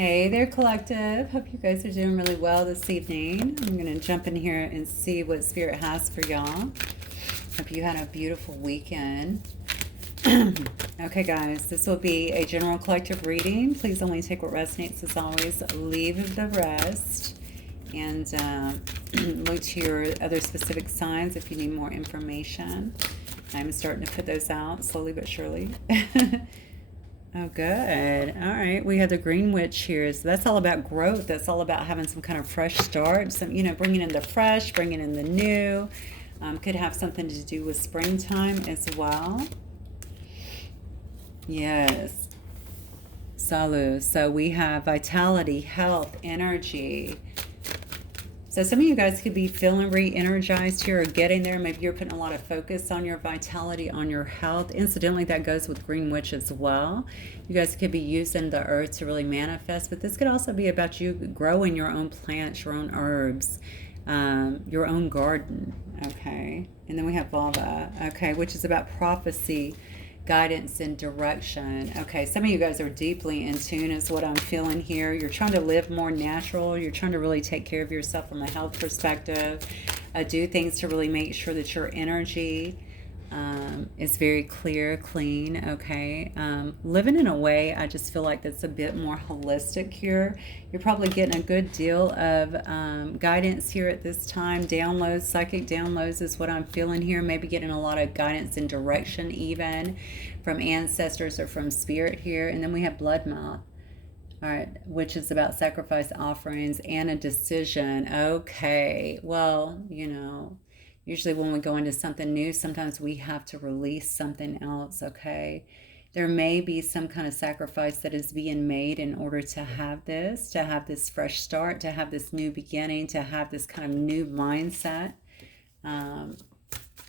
Hey there, collective. Hope you guys are doing really well this evening. I'm going to jump in here and see what Spirit has for y'all. Hope you had a beautiful weekend. Okay, guys, this will be a general collective reading. Please only take what resonates. As always, leave the rest. And look to your other specific signs if you need more information. I'm starting to put those out slowly but surely. Oh, good. All right. We have the Green Witch here. So that's all about growth. That's all about having some kind of fresh start. Some, bringing in the fresh, bringing in the new. Could have something to do with springtime as well. Yes. Salu. So we have vitality, health, energy. So some of you guys could be feeling re-energized here or getting there. Maybe you're putting a lot of focus on your vitality, on your health. Incidentally, that goes with Green Witch as well. You guys could be using the earth to really manifest, but this could also be about you growing your own plants, your own herbs, your own garden, okay? And then we have Vava, okay, which is about prophecy, guidance and direction. Okay, some of you guys are deeply in tune is what I'm feeling here. You're trying to live more natural. You're trying to really take care of yourself from a health perspective. Do things to really make sure that your energy is very clear, clean, okay? Living in a way, I just feel like that's a bit more holistic here. You're probably getting a good deal of guidance here at this time. Downloads, psychic downloads is what I'm feeling here. Maybe getting a lot of guidance and direction even from ancestors or from spirit here. And then we have Bloodmouth. All right, which is about sacrifice offerings and a decision. Okay, well, usually when we go into something new, sometimes we have to release something else, okay? There may be some kind of sacrifice that is being made in order to have this fresh start, to have this new beginning, to have this kind of new mindset.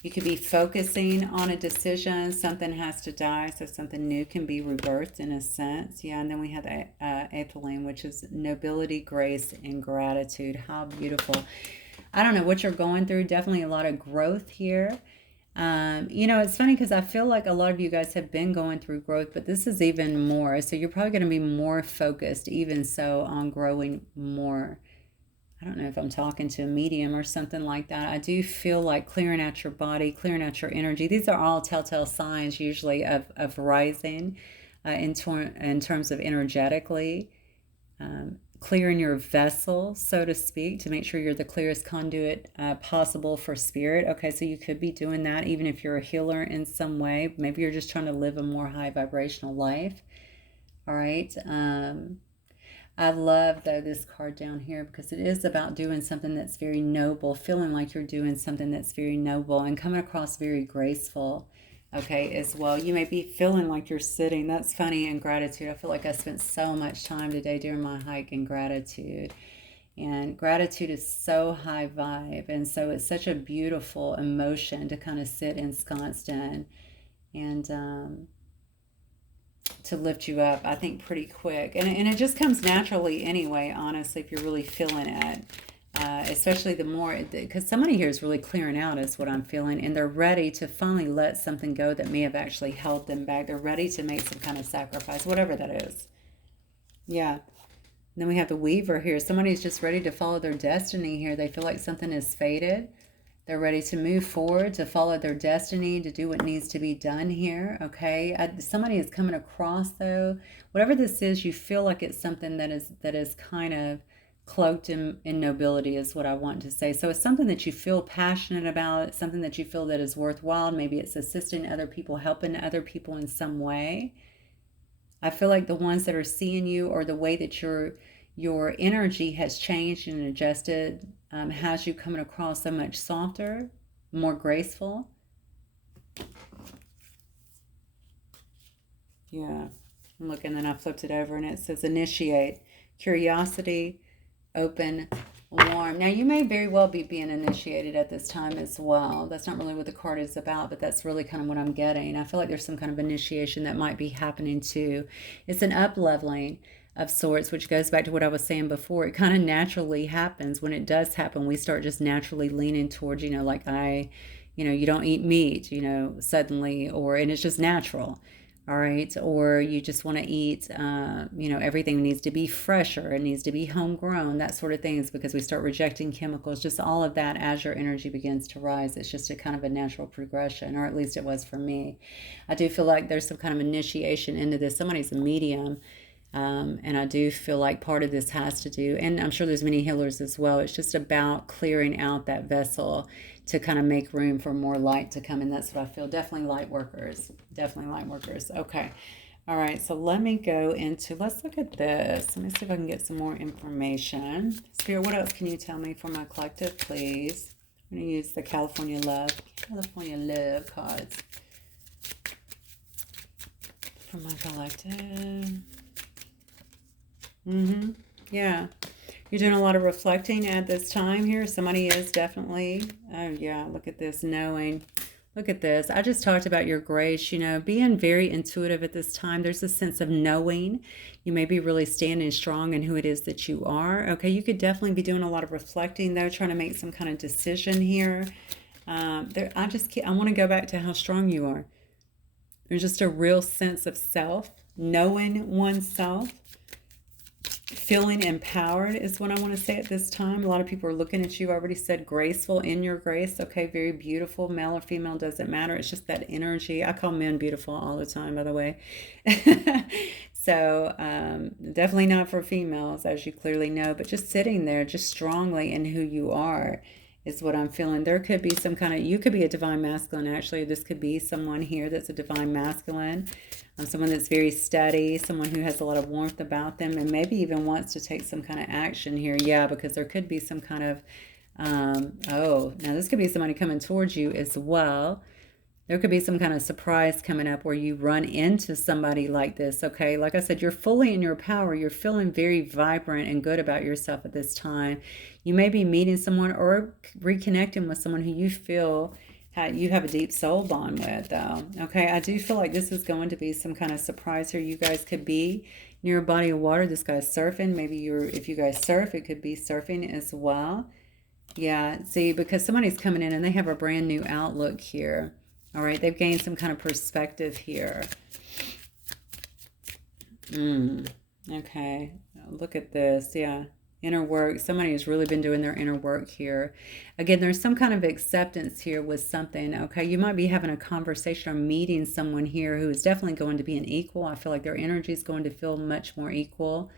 You could be focusing on a decision. Something has to die, so something new can be rebirthed in a sense. Yeah, and then we have Ethylene, which is nobility, grace, and gratitude. How beautiful. I don't know what you're going through. Definitely a lot of growth here. It's funny because I feel like a lot of you guys have been going through growth, but this is even more. So you're probably going to be more focused, even so, on growing more. I don't know if I'm talking to a medium or something like that. I do feel like clearing out your body, clearing out your energy. These are all telltale signs usually of rising in terms of energetically. Clearing your vessel, so to speak, to make sure you're the clearest conduit possible for spirit. Okay, so you could be doing that even if you're a healer in some way. Maybe you're just trying to live a more high vibrational life. All right. I love, though, this card down here because it is about doing something that's very noble, feeling like you're doing something that's very noble and coming across very graceful, okay, as well. You may be feeling like you're sitting. That's funny. In gratitude, I feel like I spent so much time today during my hike in gratitude. And gratitude is so high vibe. And so it's such a beautiful emotion to kind of sit ensconced in. And to lift you up, I think, pretty quick. And it just comes naturally anyway, honestly, if you're really feeling it. Especially the more, because somebody here is really clearing out is what I'm feeling, and they're ready to finally let something go that may have actually held them back. They're ready to make some kind of sacrifice, whatever that is. Yeah. And then we have the Weaver here. Somebody's just ready to follow their destiny here. They feel like something is fated. They're ready to move forward, to follow their destiny, to do what needs to be done here, okay? Somebody is coming across, though. Whatever this is, you feel like it's something that is kind of cloaked in nobility is what I want to say. So it's something that you feel passionate about. It's something that you feel that is worthwhile. Maybe it's assisting other people, helping other people in some way. I feel like the ones that are seeing you, or the way that your energy has changed and adjusted, has you coming across so much softer, more graceful. Yeah. I'm looking, then I flipped it over and it says initiate, curiosity, open, warm. Now you may very well be being initiated at this time as well. That's not really what the card is about, but that's really kind of what I'm getting. I feel like there's some kind of initiation that might be happening too. It's an up-leveling of sorts, which goes back to what I was saying before. It kind of naturally happens. When it does happen, we start just naturally leaning towards, like you don't eat meat, suddenly, and it's just natural. All right, or you just want to eat, everything needs to be fresher, it needs to be homegrown, that sort of things, because we start rejecting chemicals, just all of that as your energy begins to rise. It's just a kind of a natural progression, or at least it was for me. I do feel like there's some kind of initiation into this. Somebody's a medium, and I do feel like part of this has to do, and I'm sure there's many healers as well, it's just about clearing out that vessel to kind of make room for more light to come in. That's what I feel. Definitely light workers. Definitely light workers. Okay. All right. So let me go into, let's look at this. Let me see if I can get some more information. Spirit, what else can you tell me for my collective, please? I'm going to use the California Love cards for my collective. Yeah. You're doing a lot of reflecting at this time here. Somebody is definitely, oh yeah, look at this, knowing. Look at this. I just talked about your grace, being very intuitive at this time. There's a sense of knowing. You may be really standing strong in who it is that you are. Okay, you could definitely be doing a lot of reflecting though, trying to make some kind of decision here. I want to go back to how strong you are. There's just a real sense of self, knowing oneself. Feeling empowered is what I want to say at this time. A lot of people are looking at you. I already said graceful, in your grace. Okay, very beautiful. Male or female, doesn't matter. It's just that energy. I call men beautiful all the time, by the way. So definitely not for females, as you clearly know, but just sitting there, just strongly in who you are is what I'm feeling. There could be some kind of, you could be a divine masculine, actually. This could be someone here that's a divine masculine. Someone that's very steady, someone who has a lot of warmth about them, and maybe even wants to take some kind of action here. Yeah, because there could be some kind of, now this could be somebody coming towards you as well. There could be some kind of surprise coming up where you run into somebody like this, okay? Like I said, you're fully in your power. You're feeling very vibrant and good about yourself at this time. You may be meeting someone or reconnecting with someone who you feel you have a deep soul bond with, though. Okay, I do feel like this is going to be some kind of surprise here. You guys could be near a body of water. This guy's surfing. Maybe if you guys surf, it could be surfing as well. Yeah, see, because somebody's coming in and they have a brand new outlook here. All right, they've gained some kind of perspective here. Okay, look at this. Yeah. Inner work. Somebody has really been doing their inner work here. Again, there's some kind of acceptance here with something. Okay, you might be having a conversation or meeting someone here who is definitely going to be an equal. I feel like their energy is going to feel much more equal,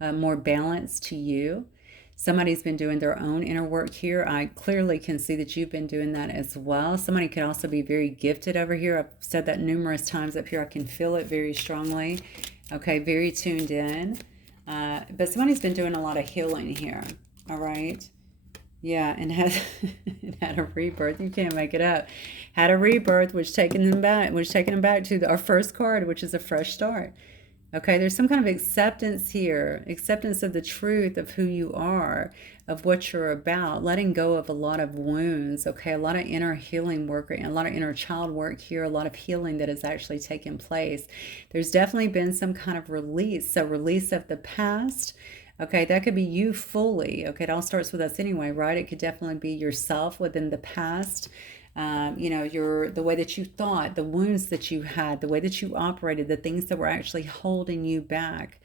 more balanced to you. Somebody's been doing their own inner work here. I clearly can see that you've been doing that as well. Somebody could also be very gifted over here. I've said that numerous times up here. I can feel it very strongly. Okay, very tuned in. But somebody's been doing a lot of healing here. All right. Yeah, and had a rebirth. You can't make it up. Had a rebirth, which taking them back to our first card, which is a fresh start. Okay, there's some kind of acceptance here, acceptance of the truth of who you are, of what you're about, letting go of a lot of wounds, okay, a lot of inner healing work, and a lot of inner child work here, a lot of healing that has actually taken place. There's definitely been some kind of release, so release of the past. Okay, that could be you fully. Okay, it all starts with us anyway, right? It could definitely be yourself within the past. The way that you thought, the wounds that you had, the way that you operated, the things that were actually holding you back.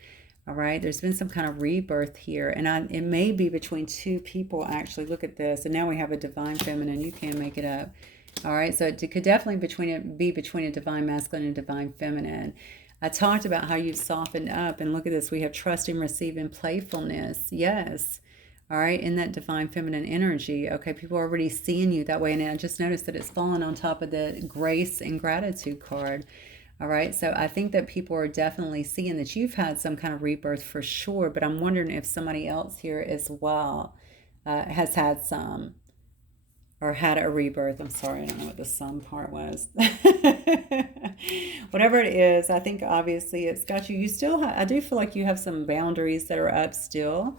All right, there's been some kind of rebirth here, and it may be between two people. Actually, look at this, and now we have a divine feminine. You can't make it up. All right, so it could definitely be between a divine masculine and a divine feminine. I talked about how you've softened up, and look at this. We have trusting, receiving, playfulness. Yes. All right, in that divine feminine energy. Okay, people are already seeing you that way. And I just noticed that it's fallen on top of the grace and gratitude card. All right, so I think that people are definitely seeing that you've had some kind of rebirth for sure. But I'm wondering if somebody else here as well has had some, or had a rebirth. I'm sorry, I don't know what the some part was. Whatever it is, I think obviously it's got you. You still I do feel like you have some boundaries that are up still.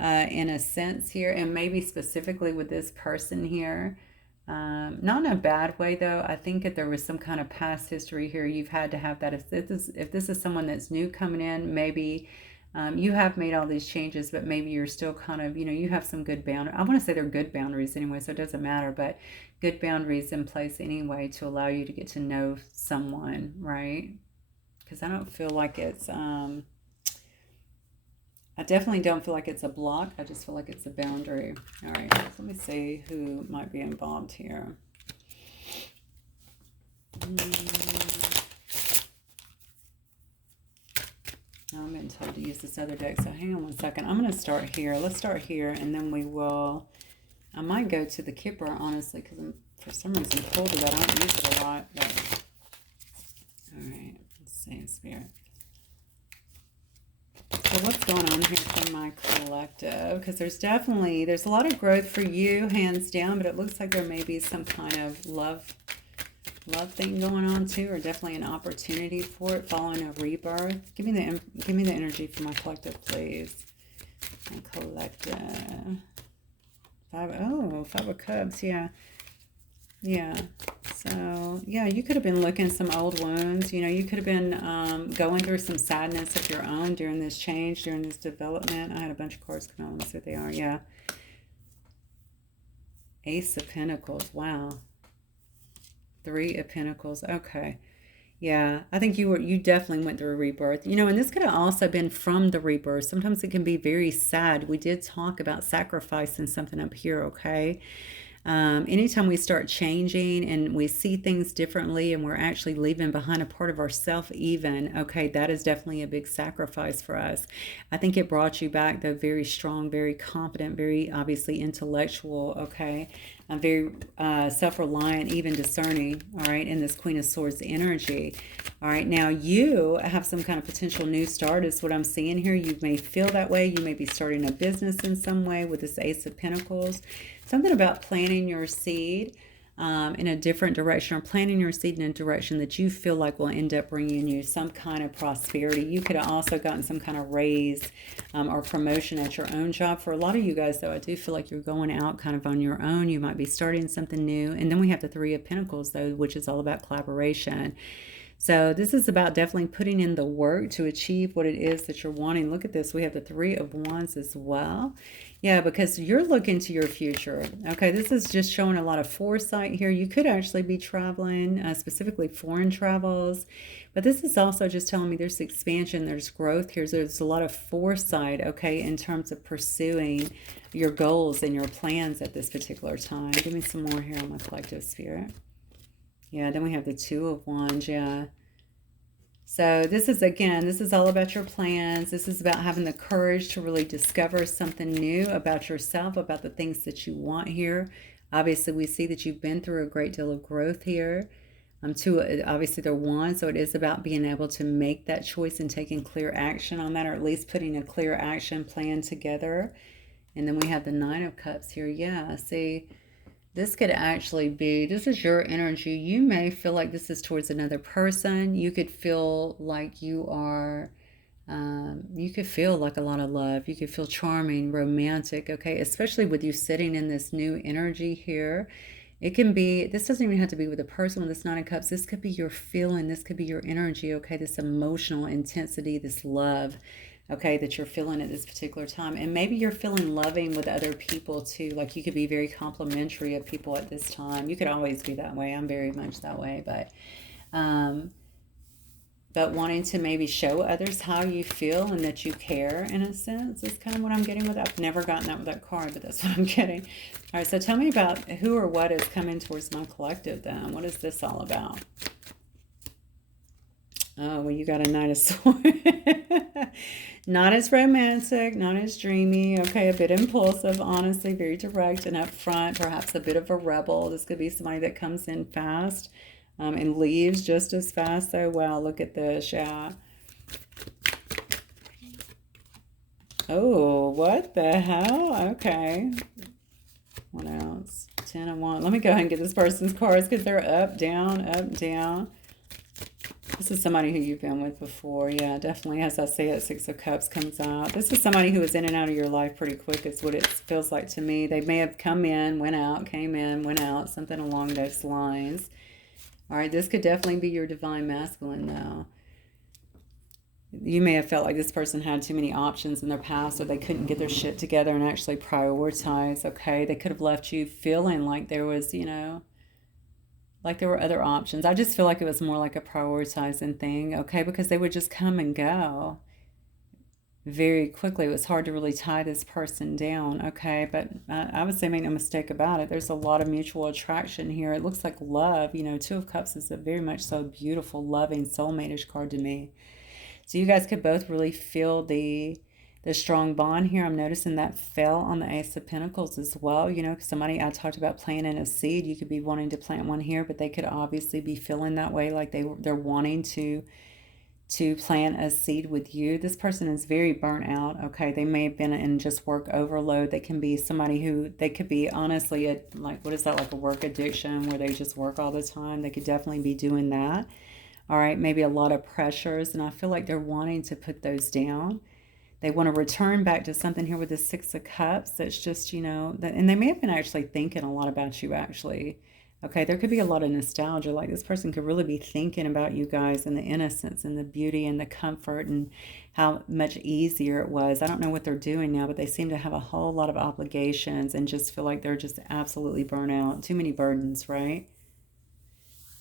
In a sense here, and maybe specifically with this person here, not in a bad way though. I think that there was some kind of past history here. You've had to have that. If this is someone that's new coming in, maybe you have made all these changes, but maybe you're still kind of, you have some good boundaries. I want to say they're good boundaries anyway, so it doesn't matter, but good boundaries in place anyway to allow you to get to know someone, right? because I don't feel like it's, I definitely don't feel like it's a block. I just feel like it's a boundary. All right, so let me see who might be involved here. Now I'm being told to use this other deck, so hang on one second. I'm going to start here. Let's start here, and then we will... I might go to the Kipper, honestly, because I'm, for some reason, pulled to that. I don't use it a lot, but... Alright, let's see, Spirit. So what's going on here for my collective? Because there's a lot of growth for you, hands down, but it looks like there may be some kind of love thing going on too, or definitely an opportunity for it following a rebirth. Give me the energy for my collective, please. My collective. Five of Cups, yeah. Yeah. So, yeah, you could have been looking some old wounds. You know, you could have been going through some sadness of your own during this change, during this development. I had a bunch of cards come out. Let me see what they are. Yeah. Ace of Pentacles. Wow. Three of Pentacles. Okay. Yeah, I think you definitely went through a rebirth. You know, and this could have also been from the rebirth. Sometimes it can be very sad. We did talk about sacrificing something up here, okay? Anytime we start changing and we see things differently and we're actually leaving behind a part of ourself even, okay, that is definitely a big sacrifice for us. I think it brought you back, though, very strong, very confident, very obviously intellectual, okay? Very self-reliant, even discerning, all right, in this Queen of Swords energy. All right, now you have some kind of potential new start is what I'm seeing here. You may feel that way. You may be starting a business in some way with this Ace of Pentacles. Something about planting your seed in a different direction, or planting your seed in a direction that you feel like will end up bringing you some kind of prosperity. You could have also gotten some kind of raise or promotion at your own job. For a lot of you guys, though, I do feel like you're going out kind of on your own. You might be starting something new. And then we have the Three of Pentacles, though, which is all about collaboration. So this is about definitely putting in the work to achieve what it is that you're wanting. Look at this. We have the Three of Wands as well. Yeah, because you're looking to your future. Okay, this is just showing a lot of foresight here. You could actually be traveling, specifically foreign travels. But this is also just telling me there's expansion, there's growth here. There's a lot of foresight, okay, in terms of pursuing your goals and your plans at this particular time. Give me some more here on my collective, Spirit. Yeah, then we have the Two of Wands, yeah. So this is, again, this is all about your plans. This is about having the courage to really discover something new about yourself, about the things that you want here. Obviously, we see that you've been through a great deal of growth here. Obviously, they're Wands, so it is about being able to make that choice and taking clear action on that, or at least putting a clear action plan together. And then we have the Nine of Cups here. Yeah, see... This could actually be, this is your energy. You may feel like this is towards another person. You could feel like you are, you could feel like a lot of love. You could feel charming, romantic, okay? Especially with you sitting in this new energy here. It can be, this doesn't even have to be with a person with this Nine of Cups. This could be your feeling. This could be your energy, okay? This emotional intensity, this love, okay, that you're feeling at this particular time. And maybe you're feeling loving with other people too. Like you could be very complimentary of people at this time. You could always be that way. I'm very much that way. But wanting to maybe show others how you feel and that you care, in a sense, is kind of what I'm getting with that. I've never gotten that with that card, but that's what I'm getting. All right, so tell me about who or what is coming towards my collective then. What is this all about? Oh, well, you got a Knight of Swords. Not as romantic, not as dreamy. Okay, a bit impulsive, honestly, very direct and upfront. Perhaps a bit of a rebel. This could be somebody that comes in fast and leaves just as fast. So, wow, look at this, yeah. Oh, what the hell? Okay. What else? 10 of Wands. Let me go ahead and get this person's cards because they're up, down, up, down. This is somebody who you've been with before. Yeah, definitely. As I say it, Six of Cups comes out. This is somebody who is in and out of your life pretty quick is what it feels like to me. They may have come in, went out, came in, went out, something along those lines. All right, this could definitely be your divine masculine, though. You may have felt like this person had too many options in their past, or they couldn't get their shit together and actually prioritize, okay? They could have left you feeling like there was, you know, like there were other options. I just feel like it was more like a prioritizing thing, okay? Because they would just come and go very quickly. It was hard to really tie this person down, okay? But I would say make no mistake about it. There's a lot of mutual attraction here. It looks like love. You know, Two of Cups is a very much so beautiful, loving, soulmate-ish card to me. So you guys could both really feel the strong bond here. I'm noticing that fell on the Ace of Pentacles as well. You know, somebody, I talked about planting a seed. You could be wanting to plant one here, but they could obviously be feeling that way, like they're wanting to plant a seed with you. This person is very burnt out, okay? They may have been in just work overload. They can be somebody who, they could be honestly, like, what is that, like a work addiction where they just work all the time? They could definitely be doing that. All right, maybe a lot of pressures, and I feel like they're wanting to put those down. They want to return back to something here with the Six of Cups that's just, you know, and they may have been actually thinking a lot about you, actually. Okay, there could be a lot of nostalgia. Like this person could really be thinking about you guys and the innocence and the beauty and the comfort and how much easier it was. I don't know what they're doing now, but they seem to have a whole lot of obligations and just feel like they're just absolutely burnt out. Too many burdens, right?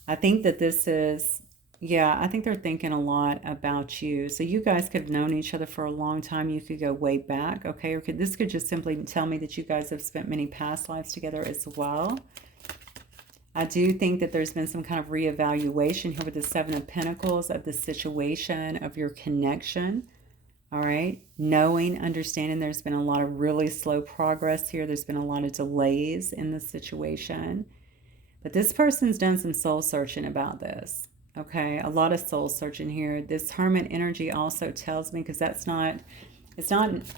I think that this is, yeah, I think they're thinking a lot about you. So you guys could have known each other for a long time. You could go way back, okay? Or this could just simply tell me that you guys have spent many past lives together as well. I do think that there's been some kind of reevaluation here with the Seven of Pentacles of the situation, of your connection, all right? Knowing, understanding there's been a lot of really slow progress here. There's been a lot of delays in the situation. But this person's done some soul searching about this, okay? A lot of soul searching here. This Hermit energy also tells me, because it's not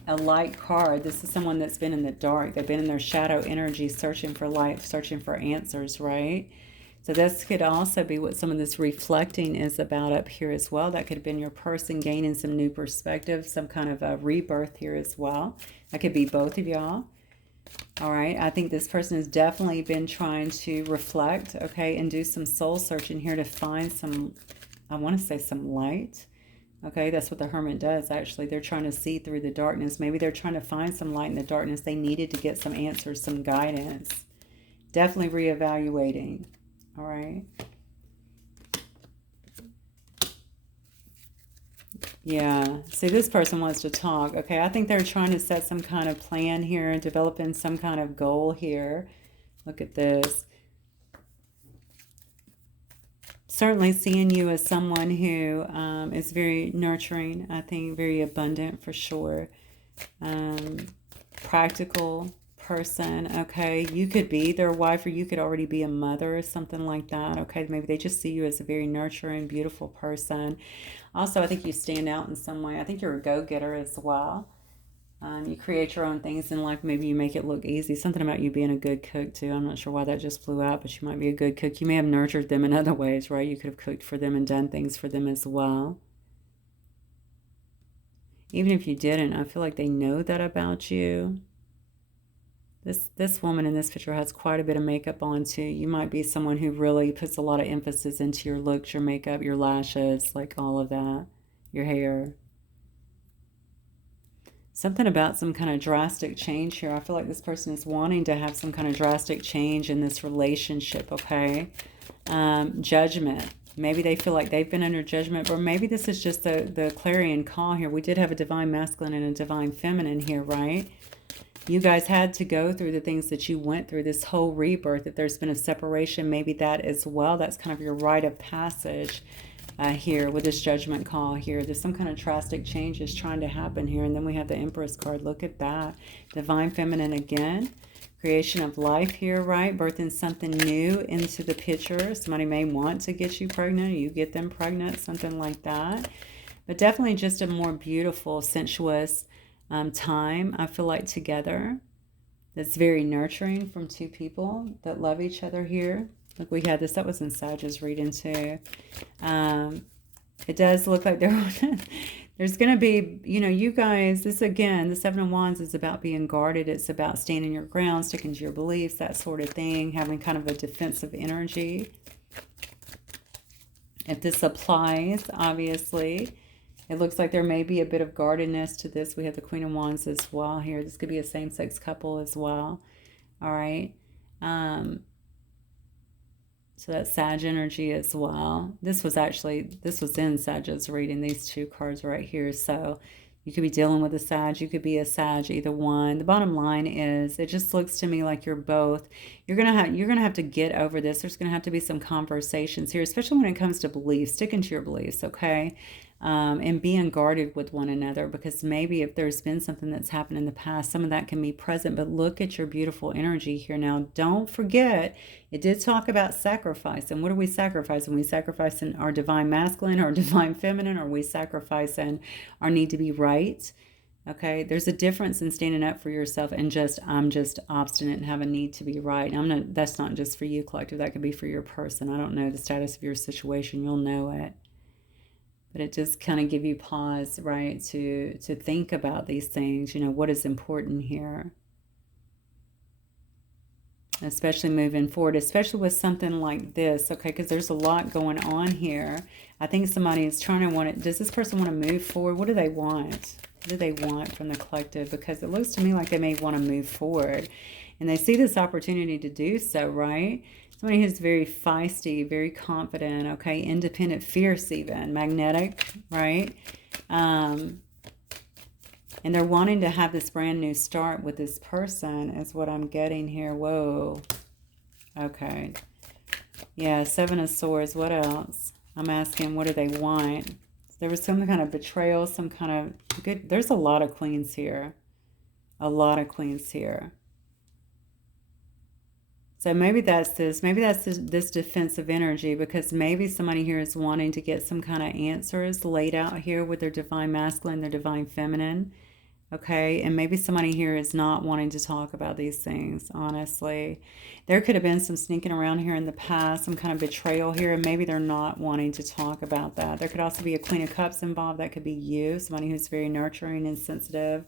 a light card. This is someone that's been in the dark. They've been in their shadow energy, searching for light, searching for answers, right? So this could also be what some of this reflecting is about up here as well. That could have been your person gaining some new perspective, some kind of a rebirth here as well. That could be both of y'all. All right, I think this person has definitely been trying to reflect, okay, and do some soul searching here to find some, I want to say some light. Okay, that's what the Hermit does, actually. They're trying to see through the darkness. Maybe they're trying to find some light in the darkness. They needed to get some answers, some guidance. Definitely reevaluating. All right. Yeah. See, this person wants to talk. Okay, I think they're trying to set some kind of plan here, developing some kind of goal here. Look at this. Certainly seeing you as someone who is very nurturing, I think very abundant for sure. Practical person, okay? You could be their wife or you could already be a mother or something like that, okay? Maybe they just see you as a very nurturing, beautiful person. Also, I think you stand out in some way. I think you're a go-getter as well. You create your own things in life. Maybe you make it look easy. Something about you being a good cook, too. I'm not sure why that just flew out, but you might be a good cook. You may have nurtured them in other ways, right? You could have cooked for them and done things for them as well. Even if you didn't, I feel like they know that about you. This woman in this picture has quite a bit of makeup on, too. You might be someone who really puts a lot of emphasis into your looks, your makeup, your lashes, like all of that, your hair. Something about some kind of drastic change here. I feel like this person is wanting to have some kind of drastic change in this relationship, okay? Judgment. Maybe they feel like they've been under judgment, or maybe this is just the clarion call here. We did have a divine masculine and a divine feminine here, right? You guys had to go through the things that you went through, this whole rebirth. If there's been a separation, maybe that as well. That's kind of your rite of passage. Here with this judgment call here. There's some kind of drastic changes trying to happen here. And then we have the Empress card. Look at that. Divine Feminine again. Creation of life here, right? Birthing something new into the picture. Somebody may want to get you pregnant. You get them pregnant. Something like that. But definitely just a more beautiful, sensuous time, I feel like, together. That's very nurturing from two people that love each other here. Look, we had this. That was in Sagittarius reading too. It does look like there's going to be, you know, you guys, this again, the Seven of Wands is about being guarded. It's about standing your ground, sticking to your beliefs, that sort of thing, having kind of a defensive energy. If this applies, obviously, it looks like there may be a bit of guardedness to this. We have the Queen of Wands as well here. This could be a same-sex couple as well. All right. So that's Sag energy as well. This was in Sag's reading, these two cards right here. So you could be dealing with a Sag, you could be a Sag, either one. The bottom line is, it just looks to me like you're both. You're gonna have to get over this. There's gonna have to be some conversations here, especially when it comes to beliefs. Sticking to your beliefs, okay? And being guarded with one another, because maybe if there's been something that's happened in the past, some of that can be present. But look at your beautiful energy here. Now, don't forget, it did talk about sacrifice. And what are we sacrificing? We sacrificing our divine masculine or divine feminine, or are we sacrificing our need to be right? Okay, there's a difference in standing up for yourself and I'm just obstinate and have a need to be right. That's not just for you, collective. That could be for your person. I don't know the status of your situation. You'll know it. But it just kind of give you pause, right, to think about these things. You know, what is important here? Especially moving forward, especially with something like this, okay, because there's a lot going on here. I think somebody is trying to does this person want to move forward? What do they want? What do they want from the collective? Because it looks to me like they may want to move forward. And they see this opportunity to do so, right? Somebody who's very feisty, very confident, okay, independent, fierce even, magnetic, right? And they're wanting to have this brand new start with this person is what I'm getting here. Whoa. Okay. Yeah, Seven of Swords. What else? I'm asking, what do they want? There was some kind of betrayal, some kind of good. There's a lot of queens here. A lot of queens here. So maybe that's this. Maybe that's this defensive energy, because maybe somebody here is wanting to get some kind of answers laid out here with their divine masculine, their divine feminine. Okay, and maybe somebody here is not wanting to talk about these things, honestly. There could have been some sneaking around here in the past, some kind of betrayal here, and maybe they're not wanting to talk about that. There could also be a Queen of Cups involved. That could be you, somebody who's very nurturing and sensitive,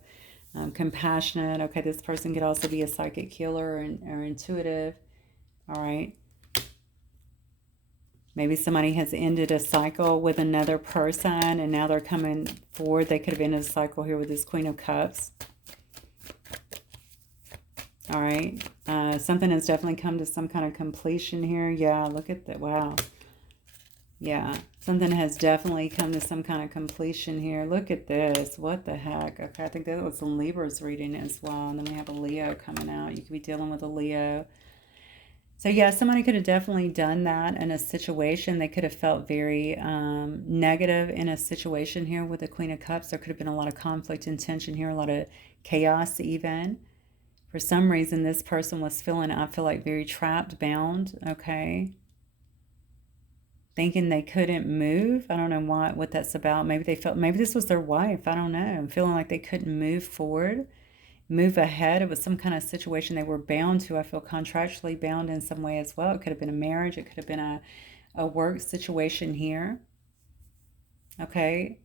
compassionate. Okay, this person could also be a psychic healer or intuitive. All right. Maybe somebody has ended a cycle with another person and now they're coming forward. They could have ended a cycle here with this Queen of Cups. All right. Something has definitely come to some kind of completion here. Yeah, look at that. Wow. Yeah, something has definitely come to some kind of completion here. Look at this. What the heck? Okay, I think that was some Libras reading as well. And then we have a Leo coming out. You could be dealing with a Leo. So yeah, somebody could have definitely done that in a situation. They could have felt very negative in a situation here with the Queen of Cups. There could have been a lot of conflict and tension here, a lot of chaos even. For some reason, this person was feeling, I feel like, very trapped, bound, okay? Thinking they couldn't move. I don't know what that's about. Maybe they felt, maybe this was their wife. I don't know. I'm feeling like they couldn't move forward, move ahead. It was some kind of situation they were bound to. I feel contractually bound in some way as well. It could have been a marriage. It could have been a work situation here. Okay.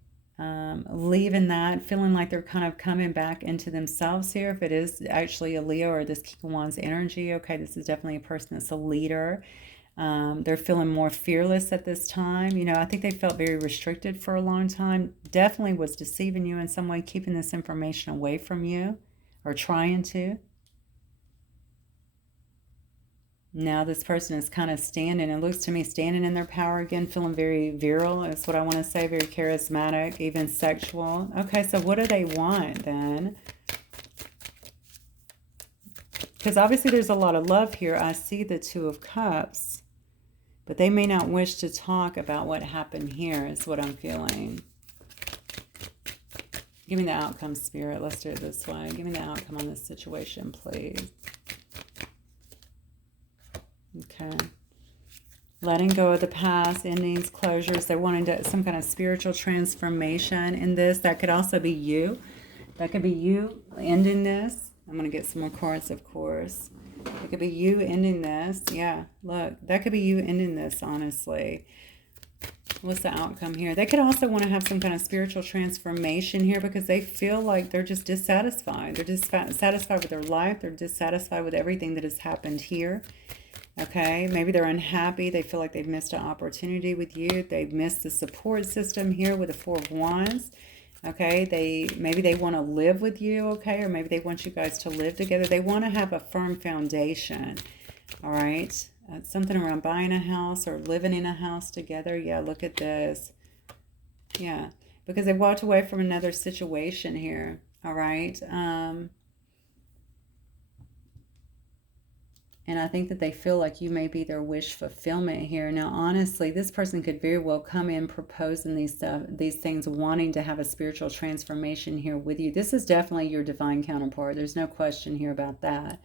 Leaving that, feeling like they're kind of coming back into themselves here. If it is actually a Leo or this King of Wands energy, okay, this is definitely a person that's a leader. They're feeling more fearless at this time. You know, I think they felt very restricted for a long time. Definitely was deceiving you in some way, keeping this information away from you, or trying to. Now this person is kind of standing, it looks to me, standing in their power again, feeling very virile. That's what I want to say, very charismatic, even sexual. Okay, so what do they want then? Because obviously there's a lot of love here. I see the Two of Cups, but they may not wish to talk about what happened here, is what I'm feeling. Give me the outcome, Spirit. Let's do it this way. Give me the outcome on this situation, please. Okay. Letting go of the past, endings, closures. They're wanting some kind of spiritual transformation in this. That could also be you. That could be you ending this. I'm going to get some more cards, of course. It could be you ending this. Yeah, look. That could be you ending this, honestly. What's the outcome here? They could also want to have some kind of spiritual transformation here because they feel like they're just dissatisfied. They're dissatisfied with their life. They're dissatisfied with everything that has happened here. Okay, maybe they're unhappy. They feel like they've missed an opportunity with you. They've missed the support system here with the Four of Wands. Okay, maybe they want to live with you, okay, or maybe they want you guys to live together. They want to have a firm foundation, all right? Something around buying a house or living in a house together. Yeah, look at this. Yeah, because they walked away from another situation here. All right. And I think that they feel like you may be their wish fulfillment here. Now, honestly, this person could very well come in proposing these things, wanting to have a spiritual transformation here with you. This is definitely your divine counterpart. There's no question here about that.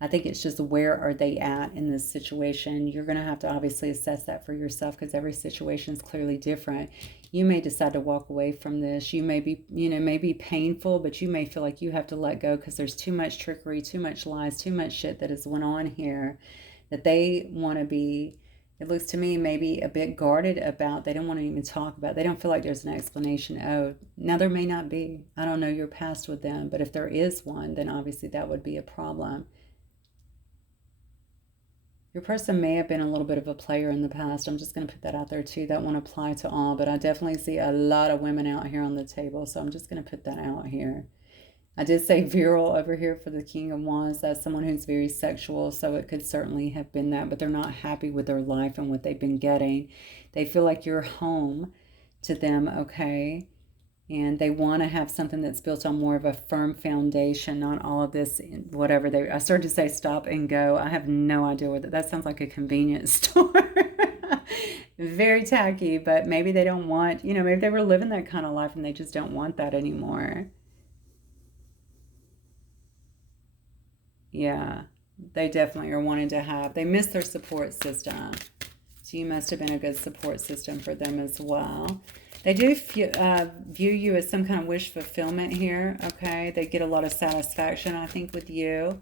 I think it's just where are they at in this situation. You're going to have to obviously assess that for yourself because every situation is clearly different. You may decide to walk away from this. You may be, may be painful, but you may feel like you have to let go because there's too much trickery, too much lies, too much shit that has went on here that they want to be, it looks to me, maybe a bit guarded about. They don't want to even talk about. They don't feel like there's an explanation. Oh, now there may not be. I don't know your past with them, but if there is one, then obviously that would be a problem. Your person may have been a little bit of a player in the past. I'm just going to put that out there too. That won't apply to all, but I definitely see a lot of women out here on the table. So I'm just going to put that out here. I did say virile over here for the King of Wands. That's someone who's very sexual. So it could certainly have been that, but they're not happy with their life and what they've been getting. They feel like you're home to them, okay? And they want to have something that's built on more of a firm foundation, not all of this, whatever they, I started to say stop and go. I have no idea what that sounds like a convenience store. Very tacky, but maybe they don't want, maybe they were living that kind of life and they just don't want that anymore. Yeah, they definitely are wanting to have, they miss their support system. So you must have been a good support system for them as well. They do view you as some kind of wish fulfillment here, okay? They get a lot of satisfaction, I think, with you.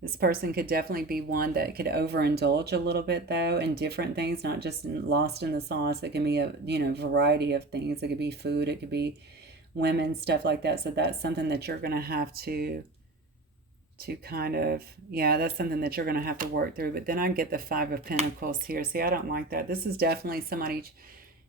This person could definitely be one that could overindulge a little bit, though, in different things, not just lost in the sauce. It can be a, variety of things. It could be food. It could be women, stuff like that. So that's something that you're going to have to kind of, yeah, that's something that you're going to have to work through. But then I get the Five of Pentacles here. See, I don't like that. This is definitely somebody.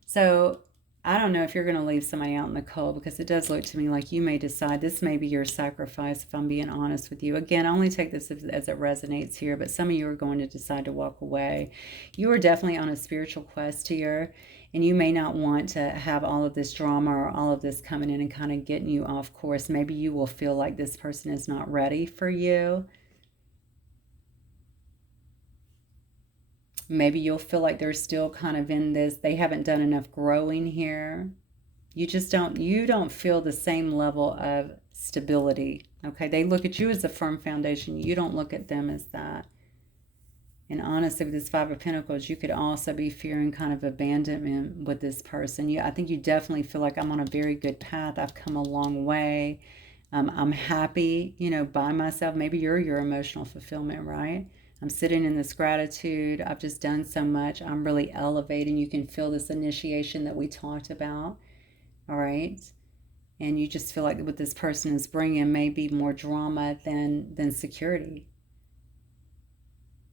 So I don't know if you're going to leave somebody out in the cold, because it does look to me like you may decide this may be your sacrifice, if I'm being honest with you. Again, I only take this as it resonates here, but some of you are going to decide to walk away. You are definitely on a spiritual quest here, and you may not want to have all of this drama or all of this coming in and kind of getting you off course. Maybe you will feel like this person is not ready for you. Maybe you'll feel like they're still kind of in this, they haven't done enough growing here. You don't feel the same level of stability, okay? They look at you as a firm foundation. You don't look at them as that. And honestly, with this Five of Pentacles, you could also be fearing kind of abandonment with this person. I think you definitely feel like I'm on a very good path. I've come a long way. I'm happy, by myself. Maybe you're your emotional fulfillment, right? I'm sitting in this gratitude. I've just done so much. I'm really elevating. You can feel this initiation that we talked about, all right? And you just feel like what this person is bringing may be more drama than security.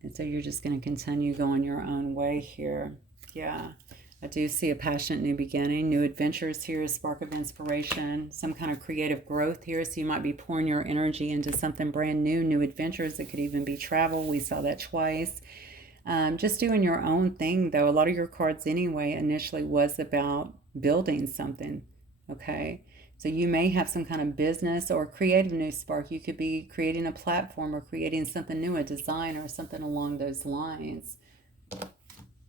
And so you're just going to continue going your own way here. Yeah. I do see a passionate new beginning, new adventures here, a spark of inspiration, some kind of creative growth here. So you might be pouring your energy into something brand new, new adventures. It could even be travel. We saw that twice. Just doing your own thing, though. A lot of your cards anyway initially was about building something, okay? So you may have some kind of business or creative new spark. You could be creating a platform or creating something new, a design or something along those lines.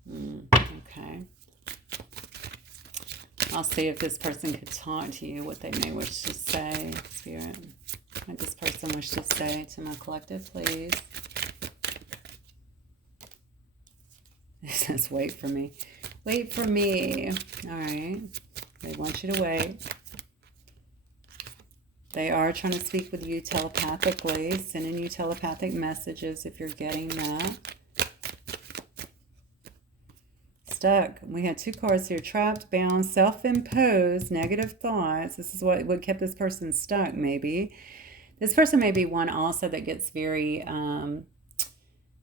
Okay. I'll see if this person could talk to you, what they may wish to say. Spirit, what this person wish to say to my collective, please. It says, wait for me. Wait for me. All right. They want you to wait. They are trying to speak with you telepathically, sending you telepathic messages if you're getting that. Stuck. We had two cards here. Trapped, bound, self-imposed, negative thoughts. This is what kept this person stuck, maybe. This person may be one also that gets very...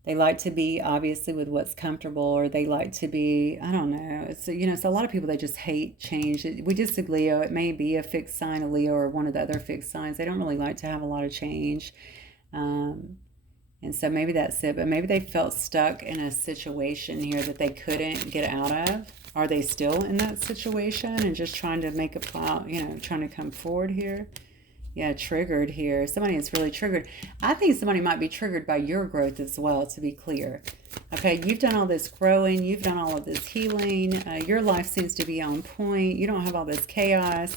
they like to be, obviously, with what's comfortable, or they like to be, I don't know. It's, it's a lot of people, they just hate change. We just said Leo. It may be a fixed sign, a Leo, or one of the other fixed signs. They don't really like to have a lot of change. And so maybe that's it. But maybe they felt stuck in a situation here that they couldn't get out of. Are they still in that situation and just trying to make a plow, you know, trying to come forward here? Yeah, triggered here. Somebody is really triggered. I think somebody might be triggered by your growth as well, to be clear. Okay, you've done all this growing. You've done all of this healing. Your life seems to be on point. You don't have all this chaos.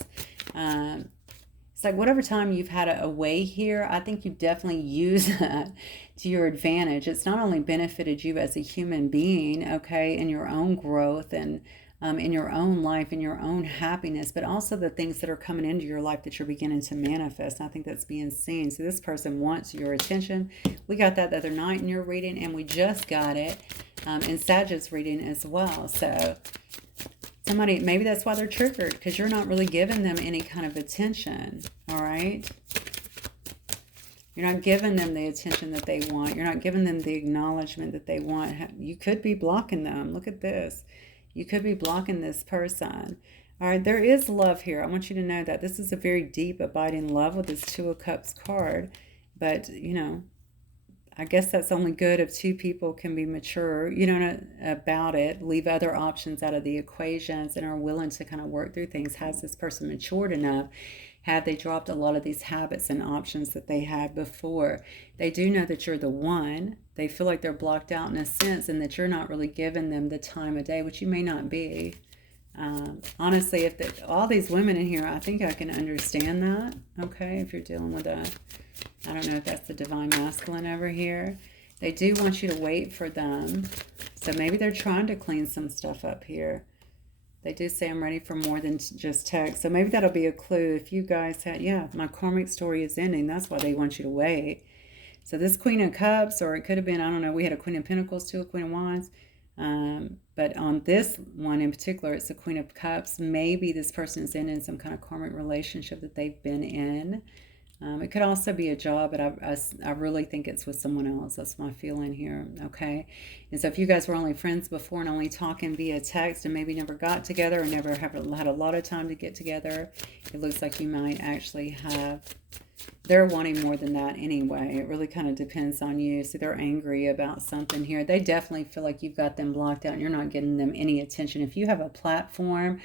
It's like whatever time you've had away here, I think you've definitely used that to your advantage. It's not only benefited you as a human being, okay, in your own growth and in your own life, in your own happiness, but also the things that are coming into your life that you're beginning to manifest. And I think that's being seen. So this person wants your attention. We got that the other night in your reading, and we just got it in Sagittarius reading as well. So somebody, maybe that's why they're triggered, because you're not really giving them any kind of attention, all right? You're not giving them the attention that they want. You're not giving them the acknowledgement that they want. You could be blocking them. Look at this. You could be blocking this person. All right, there is love here. I want you to know that. This is a very deep, abiding love with this Two of Cups card. But, you know, I guess that's only good if two people can be mature, you know, about it, leave other options out of the equations and are willing to kind of work through things. Has this person matured enough? Have they dropped a lot of these habits and options that they had before? They do know that you're the one. They feel like they're blocked out in a sense, and that you're not really giving them the time of day, which you may not be. Honestly, if all these women in here, I think I can understand that, okay? If you're dealing with I don't know if that's the divine masculine over here. They do want you to wait for them. So maybe they're trying to clean some stuff up here. They do say I'm ready for more than just text. So maybe that'll be a clue. If you guys had, yeah, my karmic story is ending. That's why they want you to wait. So this Queen of Cups, or it could have been, I don't know, we had a Queen of Pentacles too, a Queen of Wands. But on this one in particular, it's a Queen of Cups. Maybe this person is in some kind of karmic relationship that they've been in. It could also be a job, but I really think it's with someone else. That's my feeling here, okay? And so if you guys were only friends before and only talking via text and maybe never got together or never have had a lot of time to get together, it looks like you might actually have... They're wanting more than that anyway. It really kind of depends on you. So they're angry about something here. They definitely feel like you've got them blocked out and you're not getting them any attention. If you have a platform,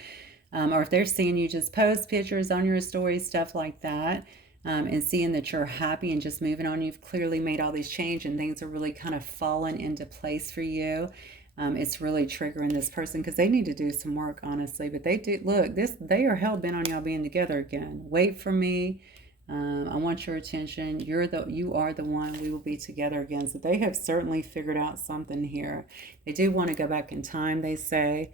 or if they're seeing you just post pictures on your stories, stuff like that, and seeing that you're happy and just moving on, you've clearly made all these changes and things are really kind of falling into place for you. It's really triggering this person because they need to do some work, honestly. But they do, look, they are hell-bent on y'all being together again. Wait for me. I want your attention. You are the one. We will be together again. So they have certainly figured out something here. They do want to go back in time, they say.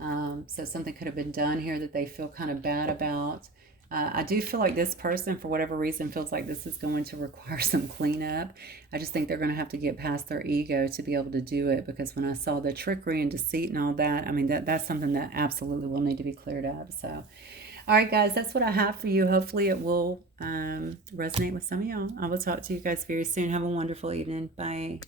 So something could have been done here that they feel kind of bad about. I do feel like this person, for whatever reason, feels like this is going to require some cleanup. I just think they're going to have to get past their ego to be able to do it, because when I saw the trickery and deceit and all that, I mean, that's something that absolutely will need to be cleared up. So, all right, guys, that's what I have for you. Hopefully it will resonate with some of y'all. I will talk to you guys very soon. Have a wonderful evening. Bye.